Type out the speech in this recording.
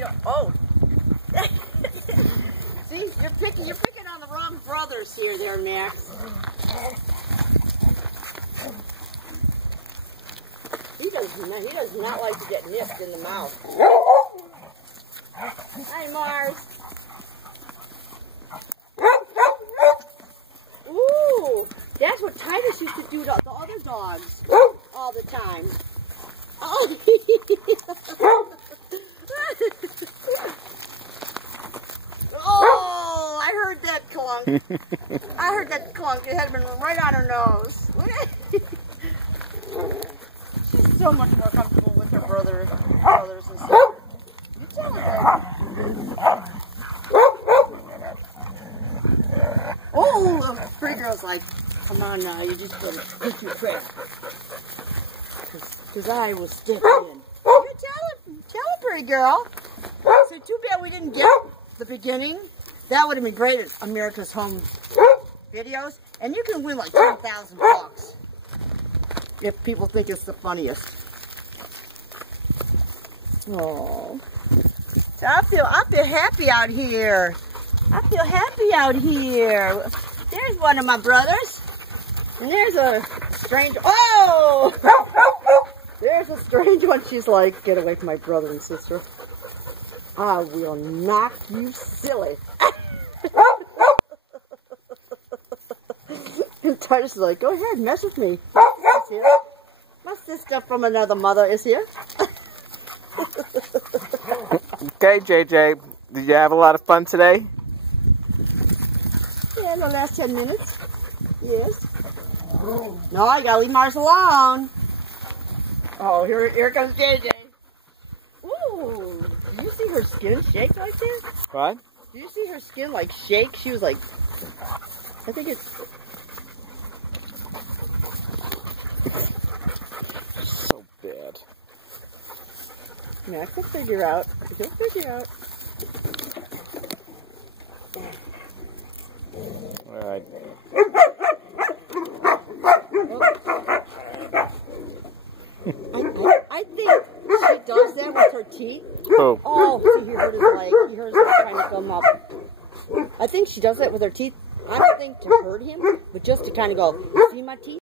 You know, oh. See, you're picking on the wrong brothers here, there, Max. He does not like to get nipped in the mouth. Hi, Mars. Ooh, that's what Titus used to do to the other dogs all the time. Oh. Oh, I heard that clunk. I heard that clunk. It had been right on her nose. She's so much more comfortable with her brothers and sisters. You tell her. Oh, the pretty girl's like, come on now, you just gonna get you quick. Because I will step in. You tell her, pretty girl. So too bad we didn't get the beginning. That would have been great at America's Home Videos. And you can win like $10,000 if people think it's the funniest. Oh, so I feel happy out here. I feel happy out here. There's one of my brothers, and there's a strange. Oh, there's a strange one. She's like, get away from my brother and sister. I will knock you silly. And Titus is like, go ahead, mess with me. My sister from another mother is here. Okay, JJ, did you have a lot of fun today? Yeah, the last 10 minutes. Yes. No, I gotta leave Mars alone. Oh, here comes JJ. Ooh, did you see her skin shake like that? What? Did you see her skin like shake? She was like, I think it's So bad. Max will figure out. He'll figure out. All right. I think she does that with her teeth. Oh. Oh, so he hurt his leg. He hurt his leg trying to film up. I think she does that with her teeth. I don't think to hurt him, but just to kind of go, see my teeth?